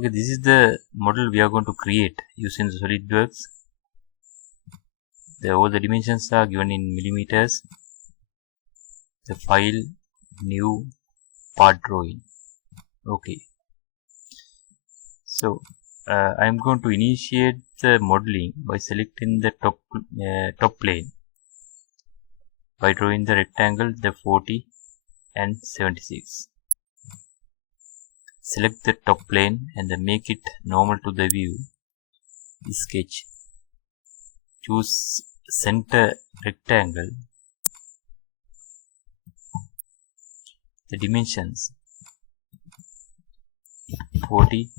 Okay, this is the model we are going to create using the SolidWorks. All the dimensions are given in millimeters. The file, new, part drawing. Okay. So I am going to initiate the modeling by selecting the top plane by drawing the rectangle, the 40 and 76. Select the top plane and then make it normal to the view. Sketch. Choose center rectangle. The dimensions 40.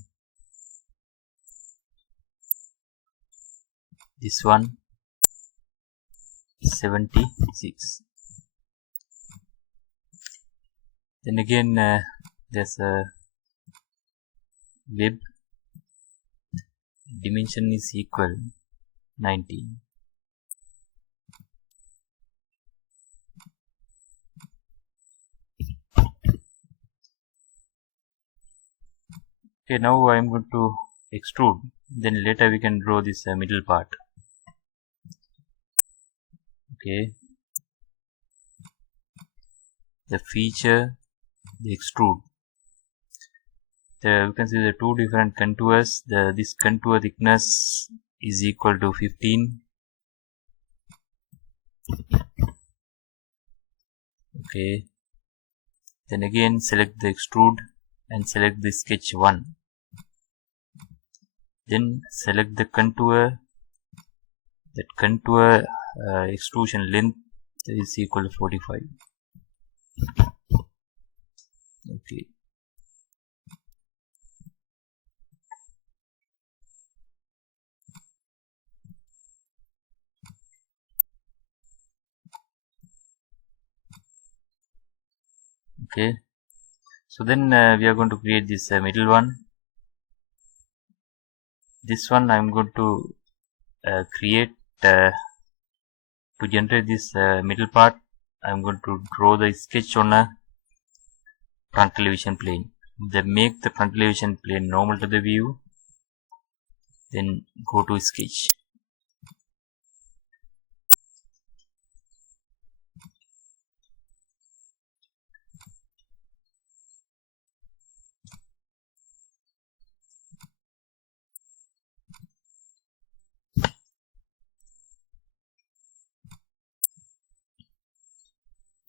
This one 76. Then again there's a web, dimension is equal 19. Okay, now I am going to extrude, then later we can draw this middle part. Okay, the feature, the extrude. You can see the two different contours. This contour thickness is equal to 15. Okay, then again select the extrude and select the sketch 1. Then select the contour. That contour extrusion length is equal to 45. Okay. Okay, so then we are going to create this middle one. This one I am going to create to generate this middle part. I am going to draw the sketch on a front elevation plane. Then make the front elevation plane normal to the view. Then go to sketch.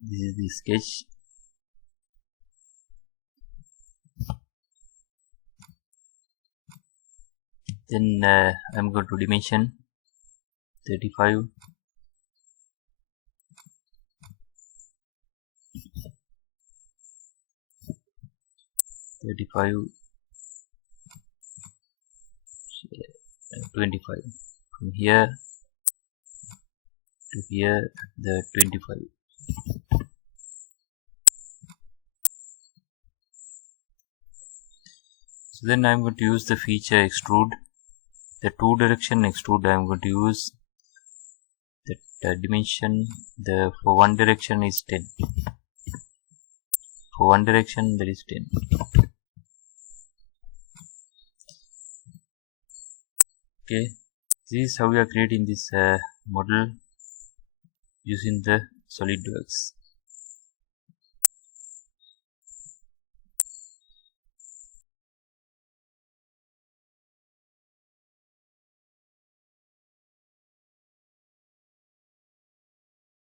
This is the sketch. Then I am going to dimension 35. $35, 25. From here to here, the 25. So then I am going to use the feature extrude. The 2 direction extrude I am going to use. The dimension for one direction is 10. For one direction that is 10. Okay, this is how we are creating this model using the SolidWorks.